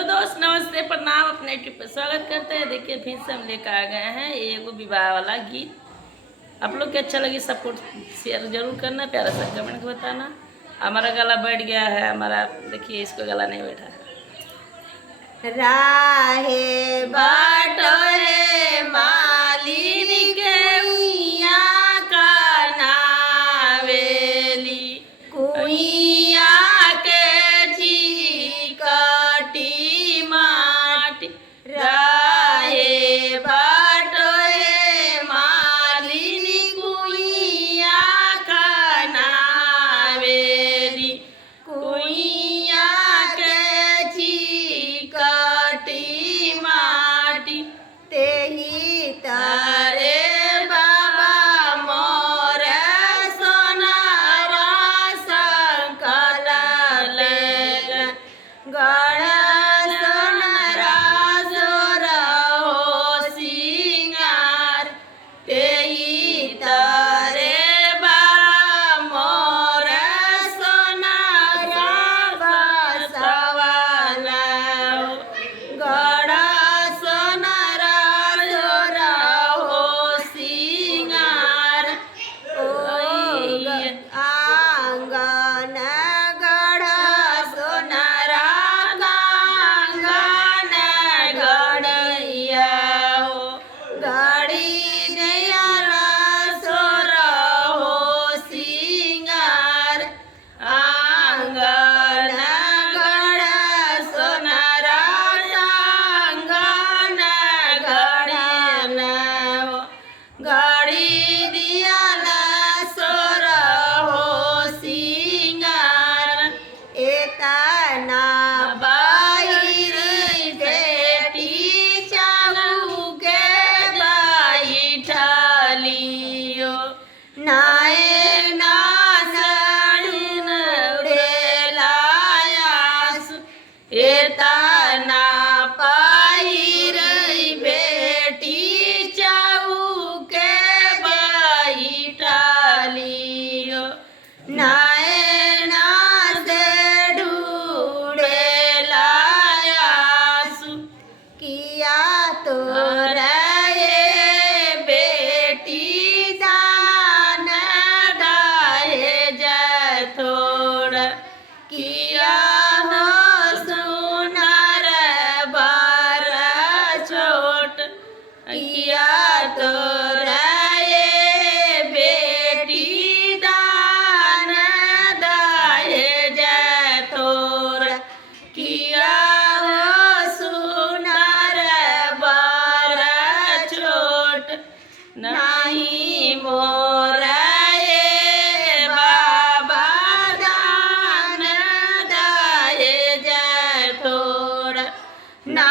तो दोस्त नमस्ते प्रणाम, अपने यूट्यूब पर स्वागत करते हैं। देखिए फिर से हम लेकर आ गए हैं एगो विवाह वाला गीत। आप लोग के अच्छा लगे सपोर्ट शेयर जरूर करना, प्यारा सा कमेंट बताना। हमारा गला बैठ गया है, हमारा देखिए इसको गला नहीं बैठा है। राहे बाटो है मालिनी के कुइया का नावेली, कुइया के चिकटी माटी राहे बाटो है मालिनी कुइया का नावेली, कुइया के चिकटी माटी तेही तारे तारे बाबा मोर सोनारा संकट लेला, गढ़ सोनारा जोर हो सिंगार। तेही तारे बाबा मोर सोनारा बसवाला, गढ़ सोनारा जोर हो सिंगार। आंगन गढ़ सोनारा कांगन गड़िया हो, गढ़ी नैया सोर हो सिंगार। आंगन गढ़ सोनारा कांगन गड़िया हो, गड़ी दिया सोर हो सिंगार। एतना बाहिर बेटी चाहू के बैठलियो, नाए नासड़न उड़ेलायास। एतना पहिर बेटी चाहू के बैठलियो, नाए नासे ढूंढेलायासु। किया तो रे बेटी दान दहेज थोड़ा, किया हो सुनार बार छोट। किया तो रे बेटी दान दहेज थोड़ा, किया हो सुनार बार छोट। नहीं मोर बाबा दान दहेज थोड़ा, ना